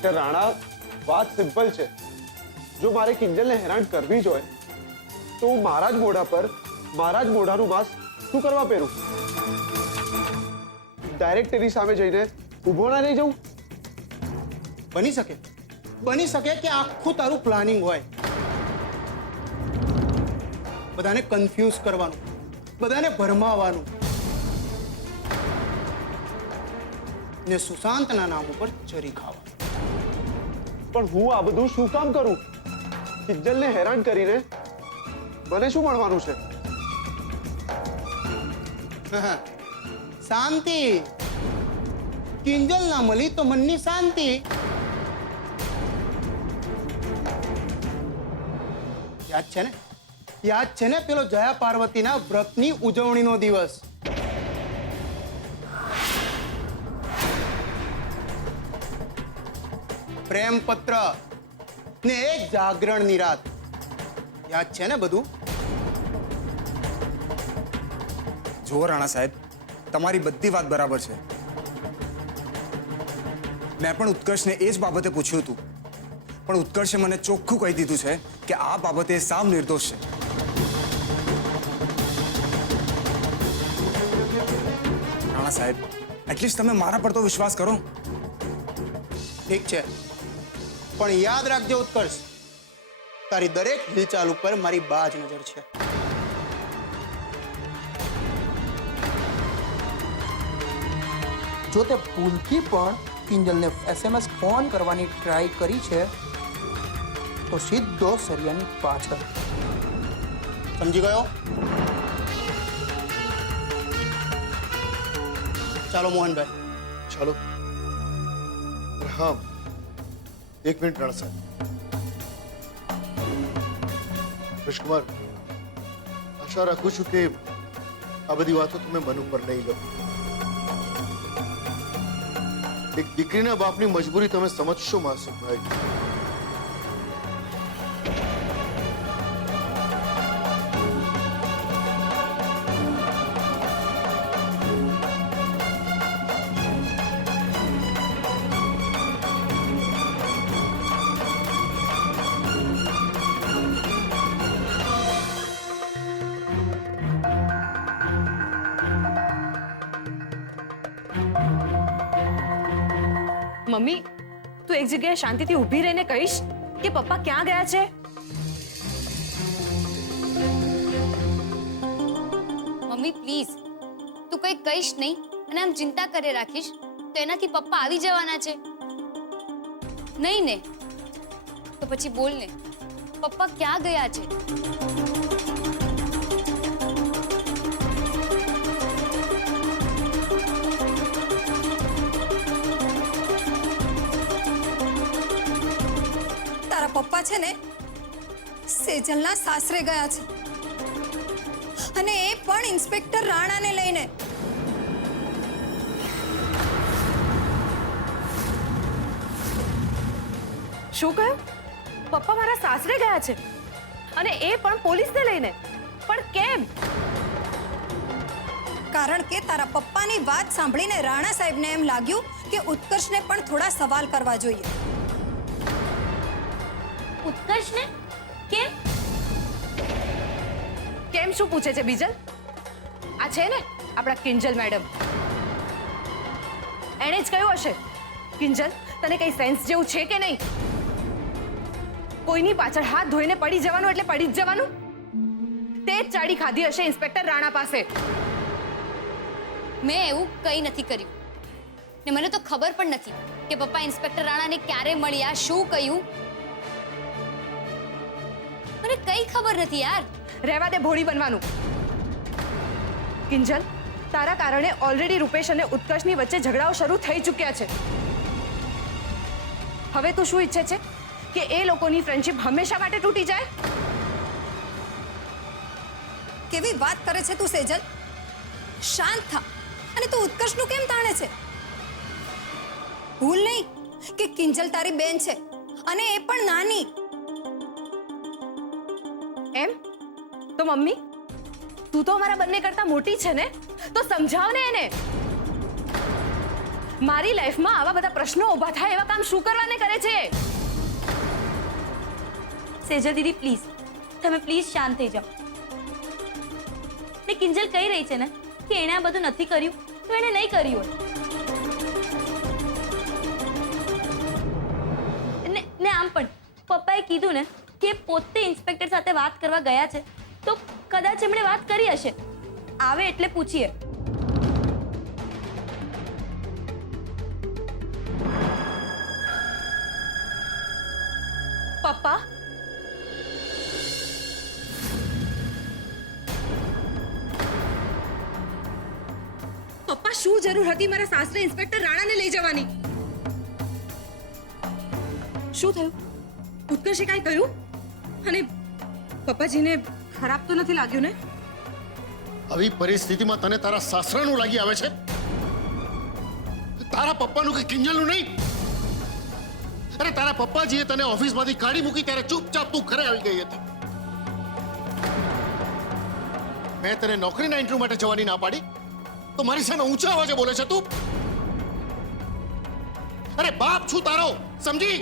Mister Rana, વાત simple છે. જો મારે કિંજલને હેરાન કરવી જ હોય તો હું મારા જ મોઢા પર મારા જ મોઢાનું માસ્ક શું કરવા પહેરું? ડાયરેક્ટ તેની સામે જઈને ઊભો ના રહી જવું? બની શકે કે આખું તારું પ્લાનિંગ હોય. બધાને કન્ફ્યુઝ કરવાનું, બધાને ભરમાવાનું ને સુશાંતના નામ ઉપર ચરી ખાવાનું. પણ હું આ બધું શું કામ કરું? કિંજલને હેરાન કરીને મને શું મળવાનું છે? શાંતિ. કિંજલ ના મળી તો મનની શાંતિ. યાદ છે ને પેલો જયા પાર્વતીના વ્રતની ઉજવણીનો દિવસ? પ્રેમ પત્ર ને એક જાગરણની રાત. યાદ છે ને બધું? જો રાણા સાહેબ, તમારી બધી વાત બરાબર છે. મેં પણ ઉત્કર્ષને એ જ બાબતે પૂછ્યું હતું, પણ ઉત્કર્ષે મને ચોખ્ખું કહી દીધું છે કે આ બાબતે સાવ નિર્દોષ છે. રાણા સાહેબ, એટલીસ્ટ તમે મારા પર તો વિશ્વાસ કરો. ઠીક છે, પણ યાદ રાખજો ઉત્કર્ષ, તારી દરેક હિલચાલ ઉપર મારી બાજ નજર છે. જો તે ભૂલથી પણ કિંજલને SMS ફોન કરવાની ટ્રાય કરી છે તો સીધો સરિયાની પાછળ. સમજી ગયો? ચાલો મોહનભાઈ. चलो हाँ, एक मिनट राणा साहब. कृष्ण कुमार, आशा रखूँ છું કે આ બધી વાતો તમે મન ઉપર નહીં લો. એક દીકરીના બાપની મજબૂરી તમે સમજશો માસુમભાઈ. મમ્મી, તું એક જગ્યાએ શાંતિથી ઊભી રહીને કહીશ કે પપ્પા ક્યાં ગયા છે? મમ્મી પ્લીઝ, તું કંઈ કહીશ નહીં અને આમ ચિંતા કરે રાખીશ તો એનાથી પપ્પા આવી જવાના છે. નહીં ને તો પછી બોલ ને, પપ્પા ક્યાં ગયા છે? પપ્પા છે ને સેજલના સાસરે ગયા છે, અને એ પણ ઇન્સ્પેક્ટર રાણાને લઈને. શું કહ્યું? પપ્પા મારા સાસરે ગયા છે અને એ પણ પોલીસને લઈને? પણ કેમ? કારણ કે તારા પપ્પાની વાત સાંભળીને રાણા સાહેબને એમ લાગ્યું કે ઉત્કર્ષને પણ થોડા સવાલ કરવા જોઈએ. ઉત્કર્ષને? કેમ? કેમ શું પૂછે છે બીજલ? આ છે ને આપણા કિંજલ મેડમ, એણે જ કહ્યું હશે. કિંજલ, તને કઈ સેન્સ જેવું છે કે નહીં? કોઈની પાછળ હાથ ધોઈને પડી જવાનું એટલે પડી જ જવાનું? તે જ ચાડી ખાધી હશે ઇન્સ્પેક્ટર રાણા પાસે. મેં એવું કંઈ નથી કર્યું ને મને તો ખબર પણ નથી કે પપ્પા ઇન્સ્પેક્ટર રાણાને ક્યારે મળ્યા, શું કહ્યું. મને કઈ ખબર નથી યાર. રહેવા દે ભોળી બનવાનું. કિંજલ, તારા કારણે ઓલરેડી રૂપેશ અને ઉત્કર્ષની વચ્ચે ઝઘડાઓ શરૂ થઈ ચૂક્યા છે. હવે તું શું ઈચ્છે છે કે એ લોકોની ફ્રેન્ડશિપ હંમેશા માટે તૂટી જાય? કેવી વાત કરે છે તું સેજલ? શાંત થા અને તું ઉત્કર્ષનું કેમ તાણે છે? ભૂલ નહીં કે કિંજલ તારી બેન છે અને એ પણ નાની. એમ તો મમ્મી, તું તો અમારા બંને કરતા મોટી છે ને, તો સમજાવ ને એને. મારી લાઈફમાં આવા બધા પ્રશ્નો ઊભા થાય એવા કામ શું કરવાને કરે છે? સેજલ દીદી પ્લીઝ, તમે પ્લીઝ શાંત થઈ જાઓ. ને કિંજલ કહી રહી છે ને કે એણે આ બધું નથી કર્યું તો એણે નહીં કર્યું હોય. ને આમ પણ પપ્પાએ કીધું ને કે પોતે ઇન્સ્પેક્ટર સાથે વાત કરવા ગયા છે, તો કદાચ એમણે વાત કરી હશે. આવે એટલે પૂછીએ. પપ્પા, પપ્પા શું જરૂર હતી મારા સાસરે ઇન્સ્પેક્ટર રાણાને લઈ જવાની? શું થયું? ઉત્કર્ષે કાંઈ કહ્યું? અને પપ્પાજીને ખરાબ તો નથી લાગ્યું ને? આવી પરિસ્થિતિમાં તને તારા સાસરાનું લાગી આવે છે, તારા પપ્પાનું કે કિંજલનું નહીં. અરે તારા પપ્પાજીએ તને ઓફિસમાંથી કાઢી મૂકી ત્યારે ચૂપચાપ તું ઘરે આવી ગઈ હતી. મેં તને નોકરીના ઇન્ટરવ્યુ માટે જવાની ના પાડી તો મારી સામે ઊંચા અવાજે બોલે છે તું. અરે બાપ છું તારો, સમજી?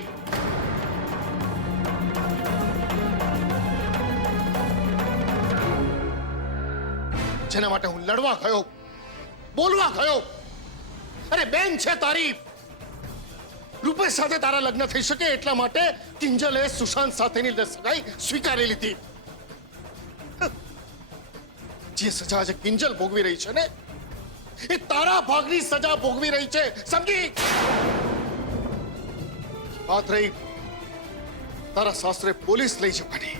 જેના માટે હું લડવા ગયો, બોલવા ગયો, અરે બેન છે તારી, રૂપેશ સાથે તારા લગ્ન થઈ શકે એટલા માટે કિંજલે સુશાંત સાથેની સગાઈ સ્વીકારી લીધી. જે સજા આજે કિંજલ ભોગવી રહી છે ને એ તારા ભાગની સજા ભોગવી રહી છે, સમજી? વાત રહી તારા સાસરે પોલીસ લઈ જવાની,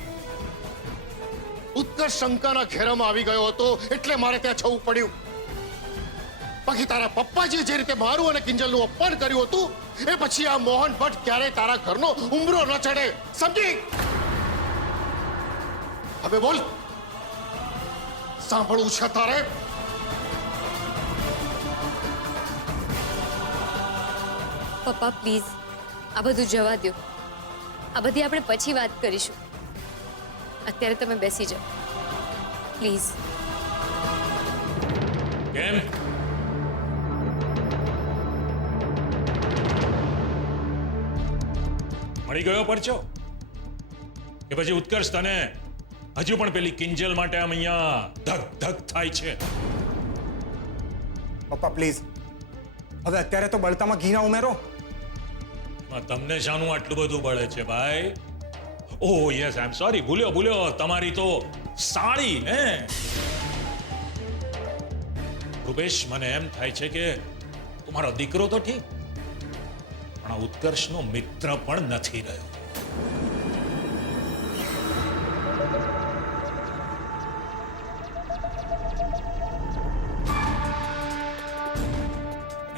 ઉત્કર્ષ શંકાના ઘેરામાં આવી ગયો હતો એટલે મારે ત્યાં જવું પડ્યું. બાકી તારા પપ્પાજીએ જે રીતે મારું અને કિંજલનું અપમાન કર્યું હતું એ પછી આ મોહન ભટ્ટ ક્યારેય તારા ઘરનો ઉંબરો ન ચડે, સમજી? હવે બોલ, સાંભળવું છે તારે? પપ્પા પ્લીઝ આ બધું જવા દો. આ બધી આપણે પછી વાત કરીશું. અત્યારે તમે બેસી જાઓ પ્લીઝ. કેમ મળી ગયો પરચો કે પછી ઉત્કર્ષ તને હજુ પણ પેલી કિંજલ માટે આમ અહીંયા ધક ધક થાય છે? પપ્પા પ્લીઝ, હવે અત્યારે તો બળતામાં ઘી ના ઉમેરો. તમને શાનું આટલું બધું બળે છે ભાઈ? ઓહ યસ, આઈ એમ સોરી, ભૂલ્યો. તમારી તો સાળી ને રૂપેશ, મને એમ થાય છે કે તમારો દીકરો તો ઠીક પણ આ ઉત્કર્ષનો મિત્ર પણ નથી રહ્યો.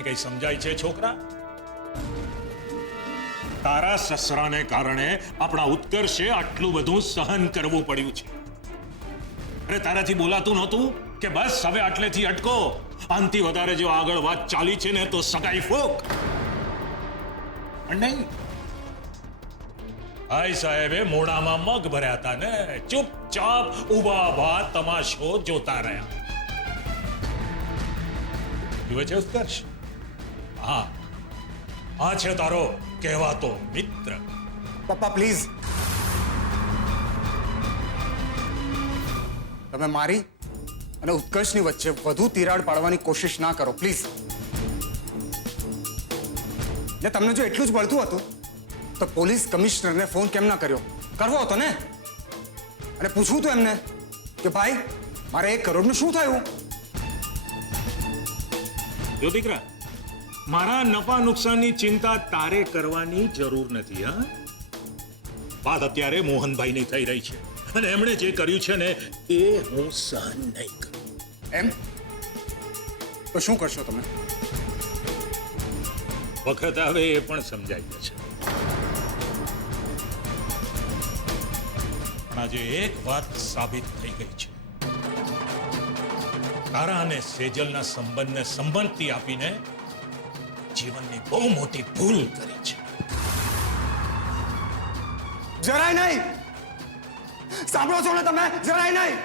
કઈ સમજાય છે છોકરા? તારા સસરાને કારણે આપણા ઉત્કર્ષે આટલું બધું સહન કરવું પડ્યું છે. અરે તારાથી બોલાતું નહોતું કે બસ હવે આટલેથી અટકો, આનથી વધારે જો આગળ વાત ચાલી છે ને તો સગાઈ ફોક. પણ નહીં, ભાઈ સાહેબે મોઢામાં મગ ભર્યા હતા ને ચૂપચાપ ઉભા તમાશો જોતા રહ્યા. જુએ છે ઉત્કર્ષ? હા, આ છે તારો કહેવાતો મિત્ર. પપ્પા પ્લીઝ, તમે મારી અને ઉત્કર્ષની વચ્ચે વધુ તિરાડ પાડવાની કોશિશ ના કરો પ્લીઝ. ને તમને જો એટલું જ બળતું હતું તો પોલીસ કમિશનરને ફોન કેમ ના કર્યો? કરવો હતો ને, અને પૂછવું હતું એમને કે ભાઈ મારે 1 કરોડનું શું થયું? જો દીકરા, મારા નફા નુકસાનની ચિંતા તારે કરવાની જરૂર નથી. હા, વાત અત્યારે મોહનભાઈની થઈ રહી છે અને એમણે જે કર્યું છે ને એ હું સહન નહીં કરું. એમ તો શું કરશો તમે? વખત આવે એ પણ સમજાઈ જશે. પણ આજે એક વાત સાબિત થઈ ગઈ છે. તારા અને સેજલના સંબંધને સંમતિ આપીને જીવનની બહુ મોટી ભૂલ કરી છે. જરાય નહીં. સાંભળો છો ને તમે? જરાય નહીં.